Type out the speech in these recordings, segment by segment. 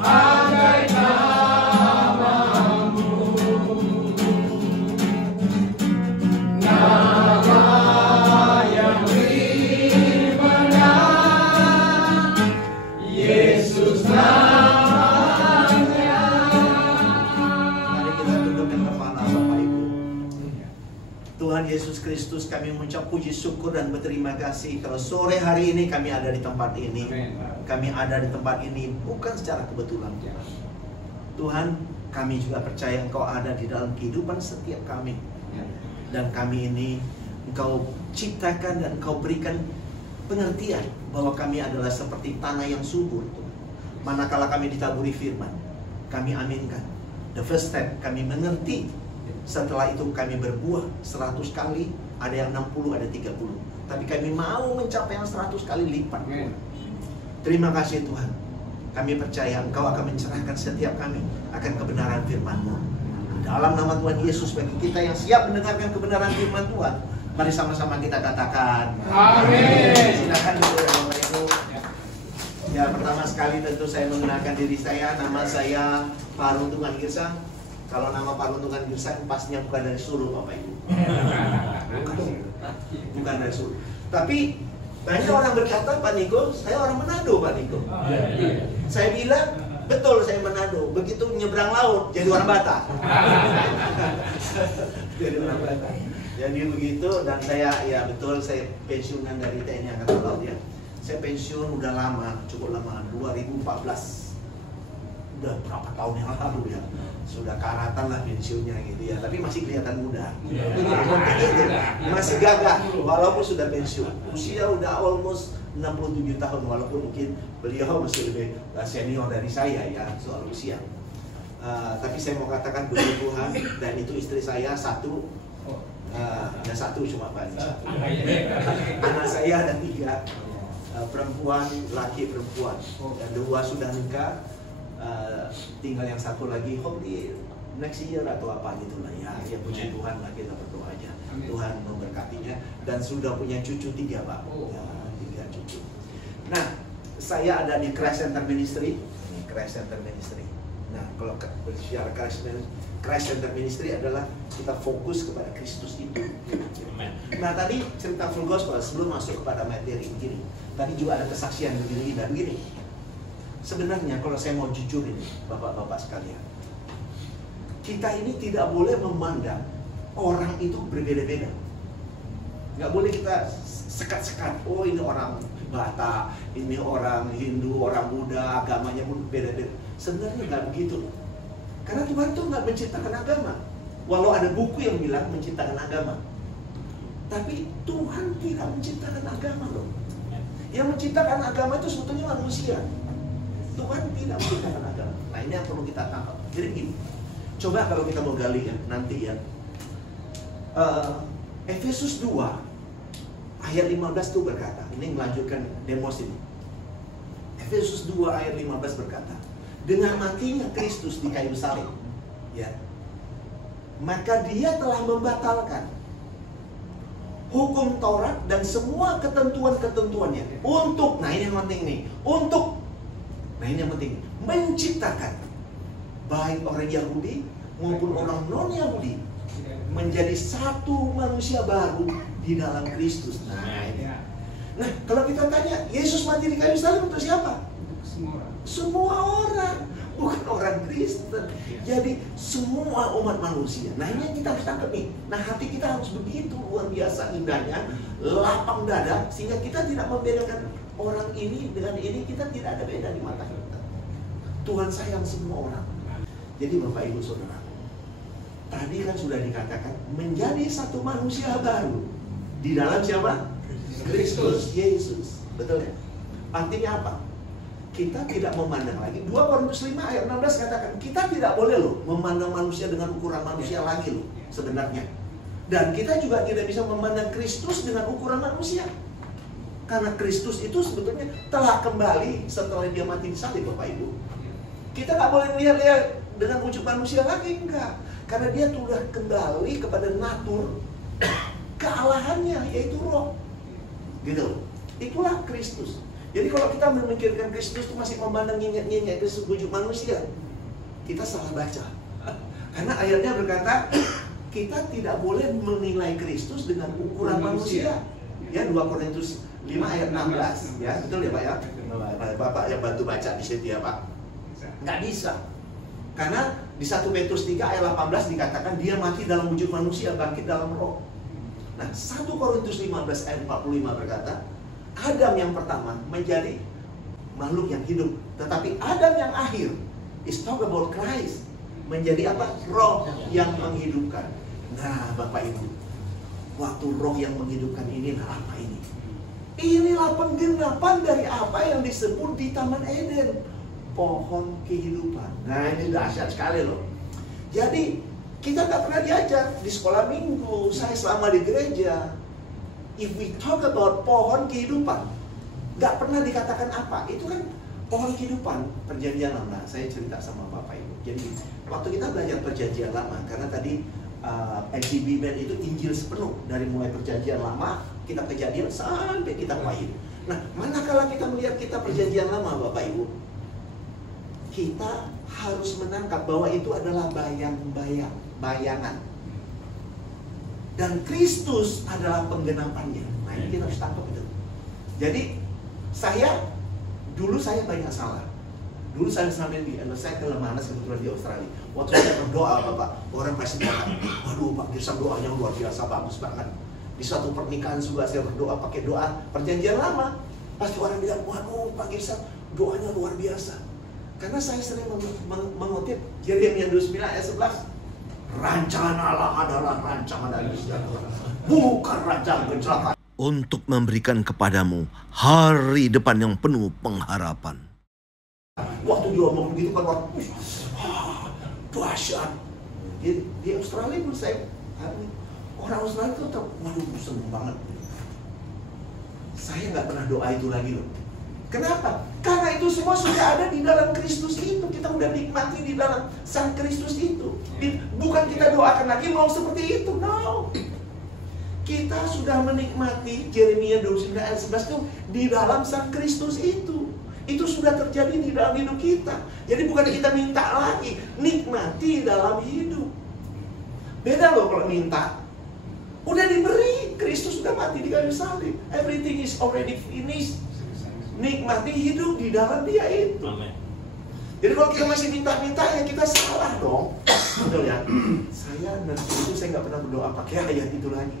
ajaib namamu, nama yang benar, Yesus namanya. Mari kita tundukkan kepala Bapak Ibu. Tuhan Yesus Kristus, kami mengucap puji syukur dan berterima kasih kalau sore hari ini kami ada di tempat ini. Kami ada di tempat ini bukan secara kebetulan. Tuhan, kami juga percaya Engkau ada di dalam kehidupan setiap kami. Dan kami ini Engkau ciptakan dan Engkau berikan pengertian bahwa kami adalah seperti tanah yang subur. Manakala kami ditaburi firman, kami aminkan. The first step, kami mengerti. Setelah itu kami berbuah 100 kali, ada yang 60, ada 30. Tapi kami mau mencapai yang 100 kali lipat. Terima kasih Tuhan. Kami percaya Engkau akan mencerahkan setiap kami akan kebenaran firman-Mu. Dalam nama Tuhan Yesus, bagi kita yang siap mendengarkan kebenaran firman Tuhan, mari sama-sama kita katakan amin. Silakan dulu Bapak Ibu. Ya, pertama sekali tentu saya mengenalkan diri saya. Nama saya Paruntungan Girsang. Kalau nama Paruntungan Girsang pastinya bukan dari Solo Bapak Ibu. Bukan dari Solo. Tapi banyak orang berkata, Pak Niko, saya orang Manado Pak Niko. Saya bilang, betul saya Manado. Begitu nyebrang laut, jadi orang Batak. Jadi orang Batak. Jadi begitu, dan saya, ya betul, saya pensiunan dari TNI Angkatan Laut ya. Saya pensiun udah lama, cukup lama, 2014. Udah berapa tahun yang lalu ya. Sudah karatan lah pensiunnya gitu ya, tapi masih kelihatan muda. Masih gagah walaupun sudah pensiun. Usia udah almost 67 tahun, walaupun mungkin beliau masih lebih senior dari saya ya soal usia. Tapi saya mau katakan puji Tuhan, dan itu istri saya satu, ada satu cuma Pak, satu. Anak saya ada 3, perempuan, laki perempuan, dan 2 sudah nikah. Tinggal yang satu lagi, hope di next year atau apa gitu lah ya. Ya puji Tuhan lah, kita berdoa aja. Tuhan memberkatinya, dan sudah punya cucu 3 Pak. Ya, 3 cucu. Nah, saya ada di Christ Center Ministry. Ini Christ Center Ministry. Nah, kalau bicara Christ Center Ministry adalah kita fokus kepada Kristus itu. Nah, tadi cerita full gospel sebelum masuk kepada materi begini. Tadi juga ada kesaksian begini dan begini. Sebenarnya kalau saya mau jujur ini, Bapak-bapak sekalian, kita ini tidak boleh memandang orang itu berbeda-beda. Nggak boleh kita sekat-sekat, oh ini orang Batak, ini orang Hindu, orang Buddha, agamanya pun beda-beda. Sebenarnya nggak begitu. Karena Tuhan tuh nggak menciptakan agama. Walau ada buku yang bilang menciptakan agama, tapi Tuhan tidak menciptakan agama loh. Yang menciptakan agama itu sebetulnya manusia. Tuhan tidak menciptakan agama. Nah, ini yang perlu kita tangkap. Jadi gini, coba kalau kita mau gali ya nanti ya, Efesus 2 ayat 15 itu berkata, ini melanjutkan demos ini. Efesus 2 ayat 15 berkata, dengan matinya Kristus di kayu salib, ya, maka Dia telah membatalkan hukum Taurat dan semua ketentuan-ketentuannya untuk, nah ini yang penting nih, untuk, nah ini yang penting, menciptakan baik orang Yahudi maupun orang non-Yahudi menjadi satu manusia baru di dalam Kristus. Nah ini. Nah, kalau kita tanya, Yesus mati di kayu salib untuk siapa? Semua orang, bukan orang Kristen. Jadi semua umat manusia. Nah, ini yang kita harus tangkap nih. Nah, hati kita harus begitu luar biasa indahnya, lapang dada, sehingga kita tidak membedakan orang ini dengan ini. Kita tidak ada beda di mata kita. Tuhan sayang semua orang. Jadi Bapak Ibu Saudara, tadi kan sudah dikatakan menjadi satu manusia baru di dalam siapa? Kristus Yesus. Betul ya? Artinya apa? Kita tidak memandang lagi. 2 Korintus 5 ayat 16 katakan, kita tidak boleh loh memandang manusia dengan ukuran manusia lagi loh sebenarnya. Dan kita juga tidak bisa memandang Kristus dengan ukuran manusia. Karena Kristus itu sebetulnya telah kembali setelah Dia mati di salib, Bapak Ibu. Kita nggak boleh melihat Dia dengan wujud manusia lagi, enggak. Karena Dia sudah kembali kepada natur kealahannya, yaitu roh. Gitu. Itulah Kristus. Jadi kalau kita memikirkan Kristus itu masih memandang nyenyek-nyenyek Kristus wujud manusia, kita salah baca. Karena ayatnya berkata, kita tidak boleh menilai Kristus dengan ukuran manusia. Ya, 2 Korintus 5 ayat 16. Ya, betul ya Pak ya? Bapak yang bantu baca di situ ya Pak. Nggak bisa. Karena di 1 Petrus 3 ayat 18 dikatakan dia mati dalam wujud manusia, bangkit dalam roh. Nah, 1 Korintus 15 ayat 45 berkata, Adam yang pertama menjadi makhluk yang hidup, tetapi Adam yang akhir, is talk about Christ, menjadi apa? Roh yang menghidupkan. Nah, Bapak Ibu, waktu roh yang menghidupkan inilah apa ini? Inilah penggenapan dari apa yang disebut di Taman Eden, pohon kehidupan. Nah, ini dahsyat sekali loh. Jadi kita nggak pernah diajar di sekolah minggu, saya selama di gereja. If we talk about pohon kehidupan, nggak pernah dikatakan apa. Itu kan pohon kehidupan, perjanjian lama. Saya cerita sama Bapak Ibu. Jadi waktu kita belajar perjanjian lama, karena tadi NCB Band itu Injil sepenuh dari mulai perjanjian lama, kita kejadian sampai kita Wahyu. Nah, manakala kita melihat kita perjanjian lama, Bapak Ibu, kita harus menangkap bahwa itu adalah bayangan. Dan Kristus adalah penggenapannya. Nah, ini kita harus tangkap itu. Jadi, dulu saya banyak salah. Dulu saya sampai saya kelemahan sebetulnya di Australia. Waktu saya berdoa, Bapak, orang pasti bilang, waduh Pak Girsang doanya luar biasa, bagus banget. Di suatu pernikahan juga saya berdoa pakai doa perjanjian lama. Pasti orang bilang, waduh Pak Girsang doanya luar biasa. Karena saya sering mengutip Yeremia 29 ayat 11. Rancangan Allah adalah rancangan dari sejahtera, bukan rancangan kecelakaan. Untuk memberikan kepadamu hari depan yang penuh pengharapan. Waktu dia ngomong begitu kan dahsyat. Di Australia pun saya, orang Australia itu waduh seneng banget. Saya nggak pernah doa itu lagi loh. Kenapa? Karena itu semua sudah ada di dalam Kristus itu. Kita udah nikmati di dalam Sang Kristus itu. Bukan kita doakan lagi mau seperti itu. No. Kita sudah menikmati Yeremia 29 ayat 11 itu di dalam Sang Kristus itu. Itu sudah terjadi di dalam hidup kita. Jadi bukan kita minta lagi, nikmati dalam hidup. Beda loh kalau minta. Udah diberi, Kristus sudah mati di kayu salib. Everything is already finished. Nikmati hidup di dalam dia itu. Amen. Jadi kalau kita masih minta-minta ya kita salah dong. Betul ya? Saya nanti itu saya nggak pernah berdoa pakai ayat itu lagi.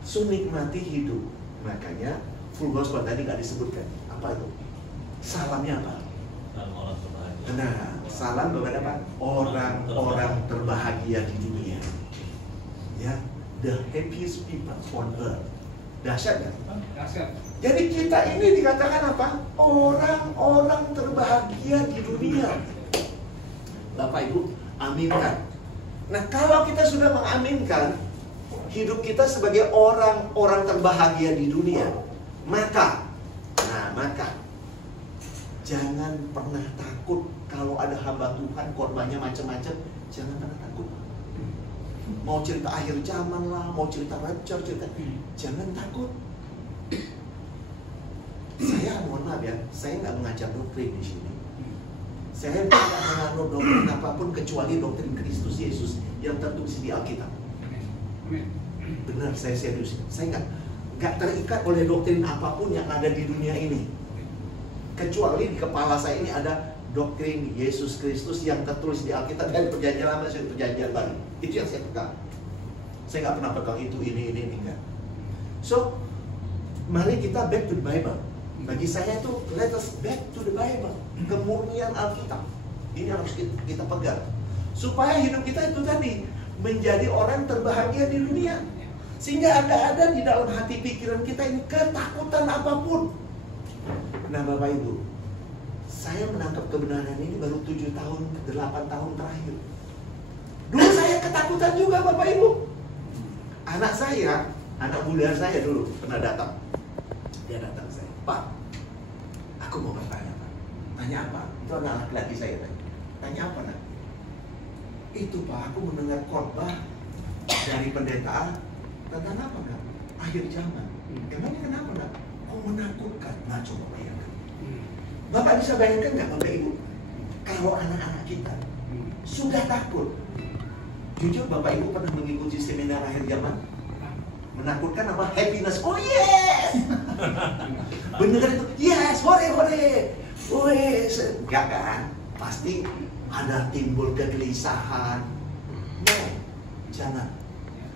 So nikmati hidup. Makanya full gospel tadi nggak disebutkan. Apa itu? Salamnya apa? Nah, salam kepada apa? Orang-orang terbahagia di dunia. Ya, the happiest people on earth. Dahsyat kan? Dahsyat. Jadi kita ini dikatakan apa? Orang-orang terbahagia di dunia. Bapak Ibu, aminkan. Nah, kalau kita sudah mengaminkan hidup kita sebagai orang-orang terbahagia di dunia, maka jangan pernah takut kalau ada hamba Tuhan korbannya macam-macam. Jangan pernah takut. Mau cerita akhir zaman lah, mau cerita rapture, jangan takut. Saya mohon maaf ya, saya nggak mengajar doktrin di sini. Saya tidak menganut doktrin apapun kecuali doktrin Kristus Yesus yang tertulis di Alkitab. Benar, saya serius. Saya nggak terikat oleh doktrin apapun yang ada di dunia ini. Kecuali di kepala saya ini ada doktrin Yesus Kristus yang tertulis di Alkitab dari perjanjian lama sampai perjanjian baru. Itu yang saya pegang. Saya nggak pernah pegang itu, ini, enggak. So, mari kita back to the Bible. Bagi saya itu, let us back to the Bible. Kemurnian Alkitab. Ini harus kita pegang. Supaya hidup kita itu tadi menjadi orang terbahagia di dunia. Sehingga ada di dalam hati pikiran kita ini ketakutan apapun. Nah Bapak Ibu, saya menangkap kebenaran ini baru 7 tahun, 8 tahun terakhir. Dulu saya ketakutan juga Bapak Ibu. Anak muda saya dulu pernah datang. Dia datang saya, Pak, aku mau bertanya Pak. Tanya apa? Itu anak laki-laki saya tanya. Tanya apa nak? Itu Pak, aku mendengar khotbah dari pendeta tentang apa nak? Akhir zaman. Emangnya kenapa nak? menakutkan. Nah, coba bayangkan. Bapak bisa bayangkan nggak, Bapak Ibu? Kalau anak-anak kita sudah takut. Jujur, Bapak Ibu pernah mengikuti seminar akhir zaman? Menakutkan apa? Happiness. Oh yes! Bener itu? Yes! Hore, hore! Wes! Enggak kan? Pasti ada timbul kegelisahan. No, jangan.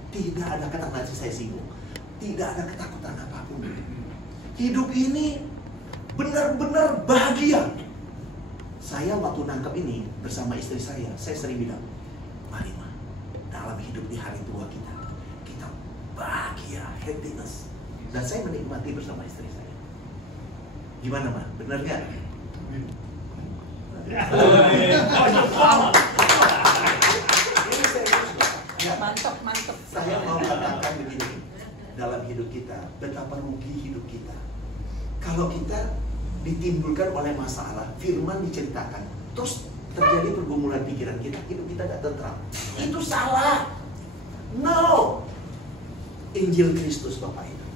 Tidak ada kata nanti saya singgung. Tidak ada ketakutan apapun. Hidup ini benar-benar bahagia. Saya waktu nangkep ini bersama istri saya sering bilang, mari Ma, dalam hidup di hari tua kita bahagia, happiness. Dan saya menikmati bersama istri saya. Gimana Ma? Benar nggak? Mantap. Saya mau katakan begini, dalam hidup kita, betapa rugi hidup kita. Kalau kita ditimbulkan oleh masalah, firman diceritakan, terus terjadi pergumulan pikiran kita, hidup kita tidak tentram. Itu salah. No. Injil Kristus Bapak itu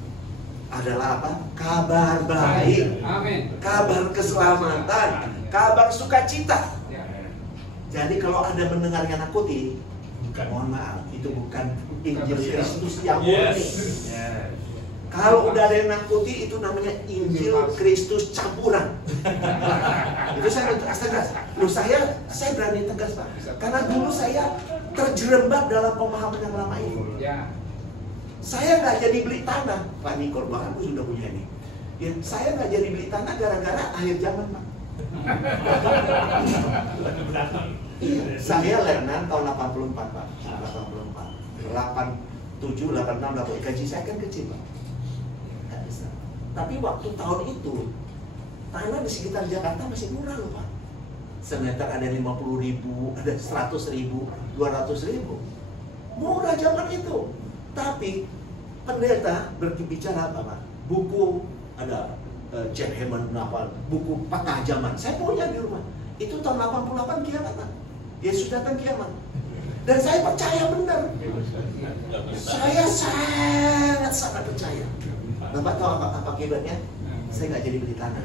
adalah apa? Kabar baik. Amin. Kabar keselamatan, kabar sukacita. Jadi kalau ada mendengar yang nakuti, mohon maaf, itu bukan Injil Kristus yang murni. Kalau udah ada yang nakuti, itu namanya Injil Kristus campuran. Itu saya tegas. Loh, saya berani tegas Pak, karena dulu saya terjerembab dalam pemahaman yang lama ini. Saya nggak jadi beli tanah, Pak Nikor, bahkan aku sudah punya ini. Ya, saya nggak jadi beli tanah gara-gara akhir zaman Pak. Iya, saya Lernan tahun 84 Pak, 84, 87, 86, gaji saya kan kecil Pak. Nggak bisa. Tapi waktu tahun itu tanah di sekitar Jakarta masih murah loh Pak. Semeter ada 50.000, ada 100.000, 200.000. Murah zaman itu. Tapi pendeta berbicara apa Pak? Buku ada Jack Hammond apa? Buku Patah Zaman. Saya punya di rumah. Itu tahun 88 kiamat Pak. Yesus datang kiamat. Dan saya percaya benar. Saya sangat percaya. Bapak tahu apa akibatnya? Saya nggak jadi beli tanah.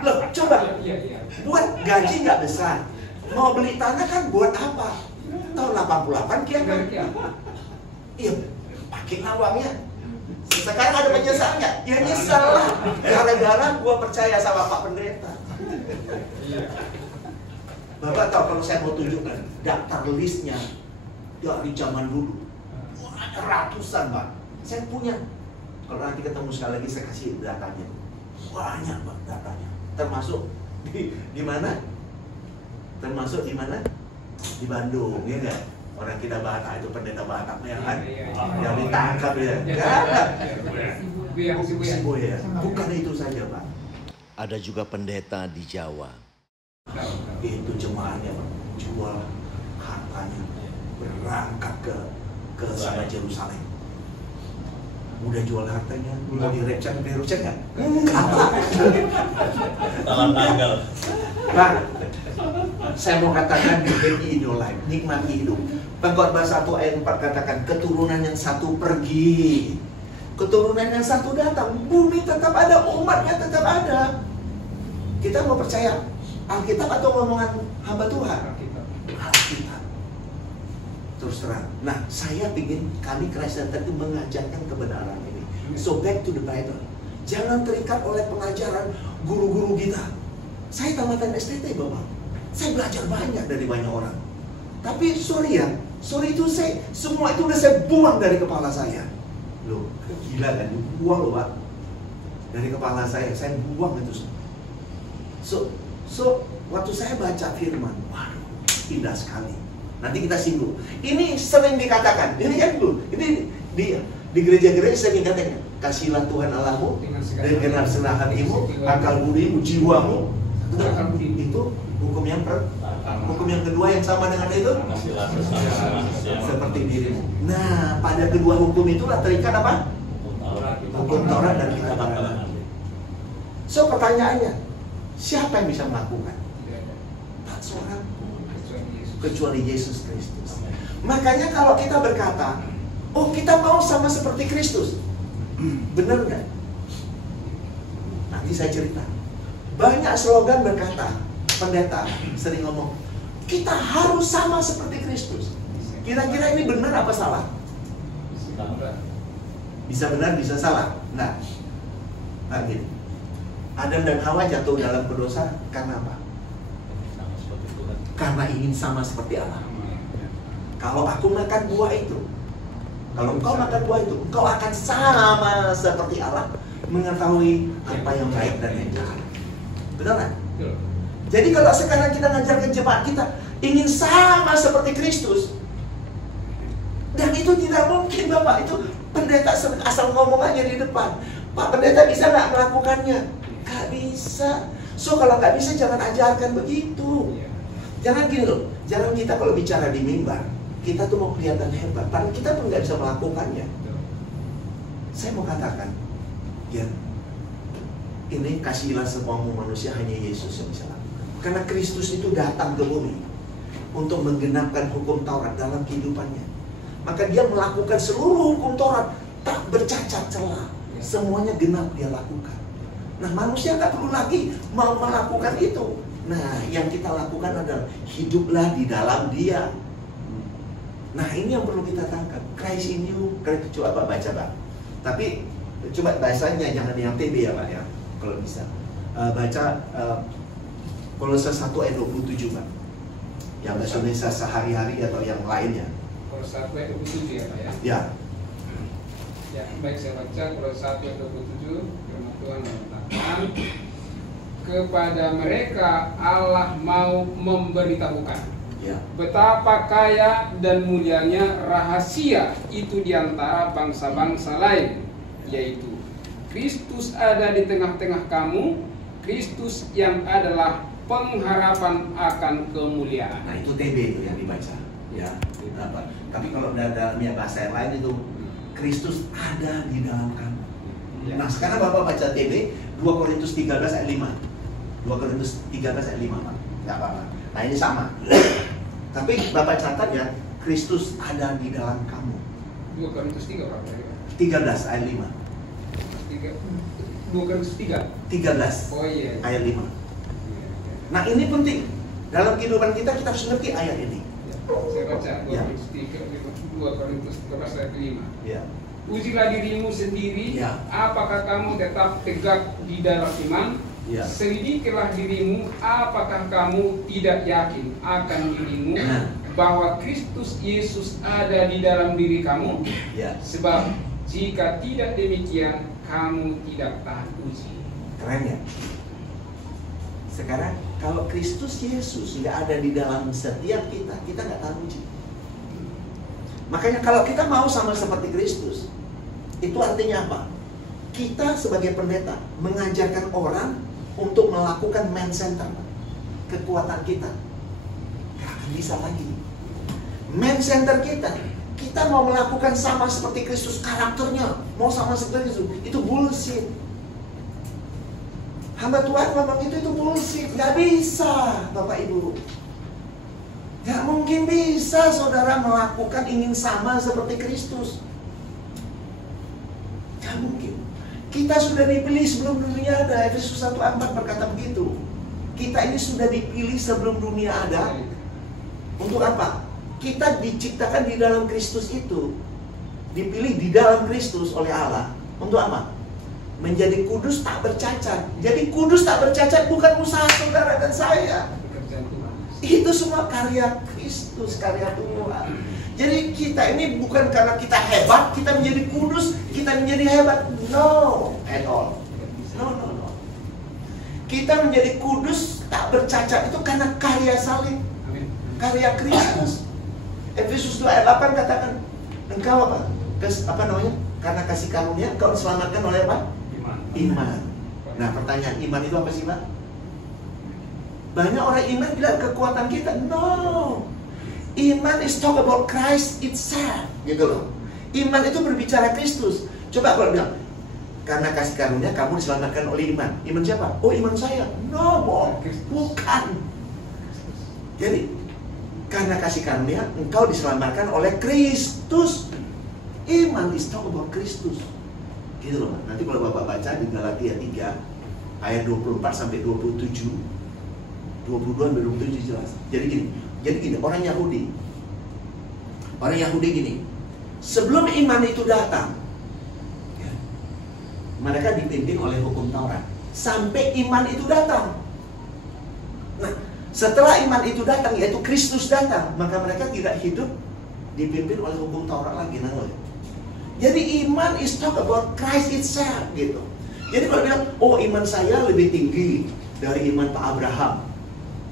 Loh, coba. Buat gaji nggak besar. Mau beli tanah kan buat apa? Tahun 88 kiamat. Iya, pakai uangnya. Sekarang ada penyesal nggak? Ya nyesal lah. Gara-gara gua percaya sama Pak Pendeta. Bapak tahu kalau saya mau tunjukkan daftar listnya dari zaman dulu, ratusan Pak. Saya punya. Kalau nanti ketemu sekali lagi saya kasih datanya. Banyak Pak datanya. Termasuk di mana? Termasuk di mana? Di Bandung, ya enggak? Orang kita Batak itu pendeta Batak ya kan? Yang ditangkap ya. Enggak. Ya. Bukan itu saja Pak. Ada juga pendeta di Jawa. Itu jemaahnya Pak, jual hartanya, berangkat ke sana Yerusalem. Udah jual hartanya, mau direcan nggak? Enggak Pak. Tanggal. Pak, saya mau katakan happy in your life, nikmati hidup. Pengkhotbah 1 ayat 4 katakan, keturunan yang satu pergi, keturunan yang satu datang, bumi tetap ada, umatnya tetap ada. Kita mau percaya Alkitab atau omongan hamba Tuhan? Alkitab. Terus terang. Nah, saya ingin kami Christ Center itu mengajarkan kebenaran ini. So back to the Bible. Jangan terikat oleh pengajaran guru-guru kita. Saya tamatan STT Bapak. Saya belajar banyak dari banyak orang. Tapi sorry itu semua itu udah saya buang dari kepala saya. Loh, gila kan? Buang loh Pak. Dari kepala saya buang itu semua. So waktu saya baca firman, waduh, indah sekali. Nanti kita singgung. Ini sering dikatakan, ini kan dulu, ini di gereja-gereja sering dikatakan, kasihlah Tuhan Allahmu dengan senang hatimu, akal budimu, jiwamu. Itu hukum yang kedua yang sama dengan itu, seperti dirimu. Nah, pada kedua hukum itulah terikat apa? Hukum Taurat dan kitab Al-Quran. So pertanyaannya, siapa yang bisa melakukan? Tak seorang kecuali Yesus Kristus. Makanya kalau kita berkata, oh kita mau sama seperti Kristus, Benar nggak? Nanti saya cerita. Banyak slogan berkata, pendeta sering ngomong, kita harus sama seperti Kristus. Kira-kira ini benar apa salah? Bisa benar, bisa salah. Nah gini. Adam dan Hawa jatuh dalam berdosa karena apa? Karena ingin sama seperti Allah. Kalau aku makan buah itu, kalau engkau makan buah itu, engkau akan sama seperti Allah, mengetahui apa yang baik dan yang jahat. Benar kan? Jadi kalau sekarang kita ngajarkan jemaat kita ingin sama seperti Kristus, dan itu tidak mungkin, Bapak. Itu pendeta asal ngomong aja di depan. Pak pendeta bisa nggak melakukannya? Nggak bisa. So kalau nggak bisa jangan ajarkan begitu. Jangan gini loh. Jangan kita kalau bicara di mimbar, kita tuh mau kelihatan hebat, padahal kita pun nggak bisa melakukannya. Saya mau katakan, ya, ini kasihilah semua manusia, hanya Yesus yang bisa lakukan. Karena Kristus itu datang ke bumi untuk menggenapkan hukum Taurat dalam kehidupannya. Maka dia melakukan seluruh hukum Taurat tak bercacat celah. Semuanya genap dia lakukan. Nah manusia tak perlu lagi mau melakukan itu. Nah yang kita lakukan adalah hiduplah di dalam dia. Nah ini yang perlu kita tangkap. Christ in you. Coba Pak baca Pak. Tapi coba bahasanya jangan yang TB ya Pak ya. Kalau bisa baca Kolose 1 ayat 27 Pak. Yang bahasa Indonesia sehari-hari atau yang lainnya. Kolose 1 ayat 27 ya Pak ya. Ya. Ya, baik saya baca Kolose 1 ayat 27, firman Tuhan mengatakan, kepada mereka Allah mau memberitahukan Ya. betapa kaya dan mulianya rahasia itu di antara bangsa-bangsa lain, yaitu Kristus ada di tengah-tengah kamu, Kristus yang adalah pengharapan akan kemuliaan. Nah itu TB itu yang dibaca ya. Tapi kalau dalamnya bahasa yang lain itu Kristus ada di dalam kamu. Ya. Nah sekarang Bapak baca TB 2 Korintus 13 ayat 5. 2 Korintus 13 ayat 5 Pak. Nggak apa-apa. Nah ini sama. Tapi Bapak catat ya, Kristus ada di dalam kamu. 2 Korintus 3 Pak. 13 ayat 5. 2 Korintus 3. 13 Oh iya. ayat 5. Nah ini penting. Dalam kehidupan kita harus ngerti ayat ini. Saya baca 2 Ya. Korintus 3, 2 Korintus 13 ayat 5. Ya. Ujilah dirimu sendiri, Ya. apakah kamu tetap tegak di dalam iman? Ya. Selidikilah dirimu, apakah kamu tidak yakin akan dirimu Nah. bahwa Kristus Yesus ada di dalam diri kamu? Ya. Sebab jika tidak demikian, kamu tidak tahan uji. Keren ya? Sekarang kalau Kristus Yesus nggak ada di dalam setiap kita nggak tahu uji. Makanya kalau kita mau sama seperti Kristus, itu artinya apa? Kita sebagai pendeta mengajarkan orang untuk melakukan man center. Kekuatan kita nggak akan bisa lagi. Man center kita mau melakukan sama seperti Kristus, karakternya mau sama seperti Kristus, itu bullshit. Hamba Tuhan ngomong itu bullshit, nggak bisa Bapak Ibu. Nggak mungkin bisa saudara melakukan ingin sama seperti Kristus. Nggak mungkin. Kita sudah dipilih sebelum dunia ada. Efesus 1:4 berkata begitu. Kita ini sudah dipilih sebelum dunia ada. Untuk apa? Kita diciptakan di dalam Kristus itu. Dipilih di dalam Kristus oleh Allah. Untuk apa? Menjadi kudus tak bercacat. Jadi kudus tak bercacat bukan usaha saudara dan saya. Pekerjaan Tuhan. Itu semua karya Kristus, karya Tuhan. Jadi kita ini bukan karena kita hebat, kita menjadi kudus, kita menjadi hebat. No, at all. No. Kita menjadi kudus, tak bercacat itu karena karya salib, Amin. karya Kristus. Efesus 2 ayat 8 katakan, engkau apa? Apa namanya? Karena kasih karunia, engkau diselamatkan oleh apa? Iman. Nah pertanyaan, iman itu apa sih Pak? Banyak orang iman bilang kekuatan kita. No. Iman is talk about Christ itself. Gitu loh. Iman itu berbicara Kristus. Coba kalau bilang, karena kasih karunia kamu diselamatkan oleh iman. Iman siapa? Oh iman saya. No, bukan. Jadi, karena kasih karunia engkau diselamatkan oleh Kristus. Iman is talk about Kristus. Gitu loh. Nanti kalau Bapak baca di Galatia 3 ayat 24 sampai 27, 22 sampai 27 jelas. Jadi gini, orang Yahudi gini, sebelum iman itu datang, ya, mereka dipimpin oleh hukum Taurat sampai iman itu datang. Nah, setelah iman itu datang, yaitu Kristus datang, maka mereka tidak hidup dipimpin oleh hukum Taurat lagi. Jadi iman is talk about Christ itself gitu. Jadi kalau bilang, oh iman saya lebih tinggi dari iman Pak Abraham,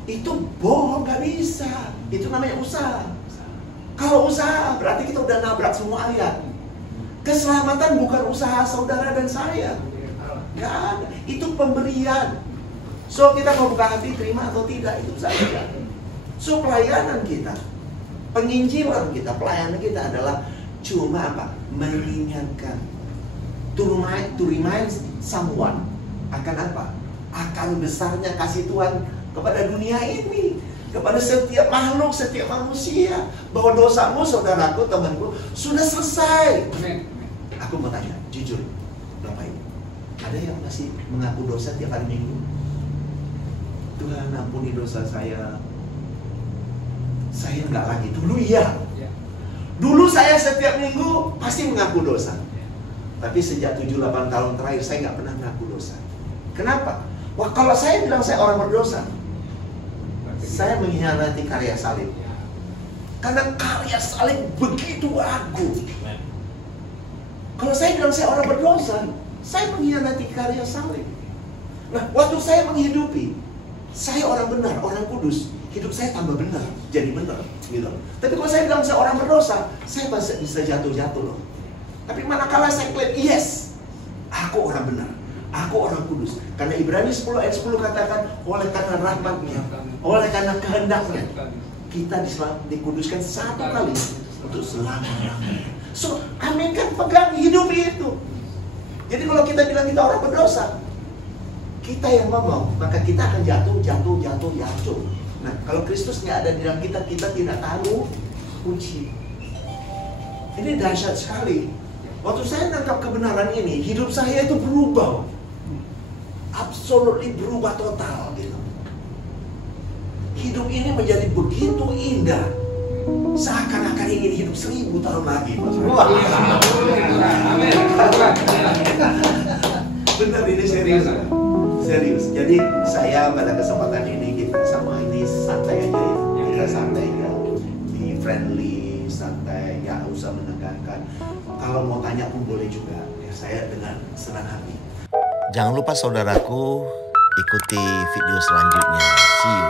itu bohong, nggak bisa. Itu namanya usaha. Kalau usaha berarti kita udah nabrak semua ayat. Keselamatan bukan usaha saudara dan saya, nggak ada. Itu pemberian. So kita mau buka hati terima atau tidak itu saja. So pelayanan kita, penginjilan kita, pelayanan kita adalah cuma apa? Mengingatkan. To remind someone akan apa? Akan besarnya kasih Tuhan kepada dunia ini, kepada setiap makhluk, setiap manusia, bahwa dosamu, saudaraku, temanku, sudah selesai. Aku mau tanya, jujur, Bapak Ibu, ada yang masih mengaku dosa tiap hari Minggu? Tuhan ampuni dosa saya nggak lagi. Dulu iya. Dulu saya setiap minggu pasti mengaku dosa. Tapi sejak 7-8 tahun terakhir saya nggak pernah mengaku dosa. Kenapa? Wah, kalau saya bilang saya orang berdosa, saya mengkhianati karya salib. Karena karya salib begitu agung. Kalau saya bilang saya orang berdosa, saya mengkhianati karya salib. Nah, waktu saya menghidupi, saya orang benar, orang kudus, hidup saya tambah benar, jadi benar, gitu. Tapi kalau saya bilang saya orang berdosa, saya masih bisa jatuh-jatuh loh. Tapi manakala saya klaim, yes, aku orang benar, aku orang kudus. Karena Ibrani 10 ayat 10 katakan, oleh karena rahmatnya, oleh karena kehendaknya, kita dikuduskan satu kali untuk selama-lamanya. So, amin kan, pegang hidup itu. Jadi kalau kita bilang kita orang berdosa, kita yang ngomong, maka kita akan jatuh. Nah, kalau Kristus nggak ada di dalam kita, kita tidak tahu kunci. Ini dahsyat sekali. Waktu saya nangkap kebenaran ini, hidup saya itu berubah, absolutely berubah total gitu. Hidup ini menjadi begitu indah, seakan-akan ingin hidup 1000 tahun lagi. Wah, benar ini serius. Serius. Jadi saya pada kesempatan ini kita sama ini santai aja ya. Kita santai ya. Be friendly, santai, ya usah menegangkan. Kalau mau tanya pun boleh juga. Ya, saya dengan senang hati. Jangan lupa saudaraku, ikuti video selanjutnya. See you.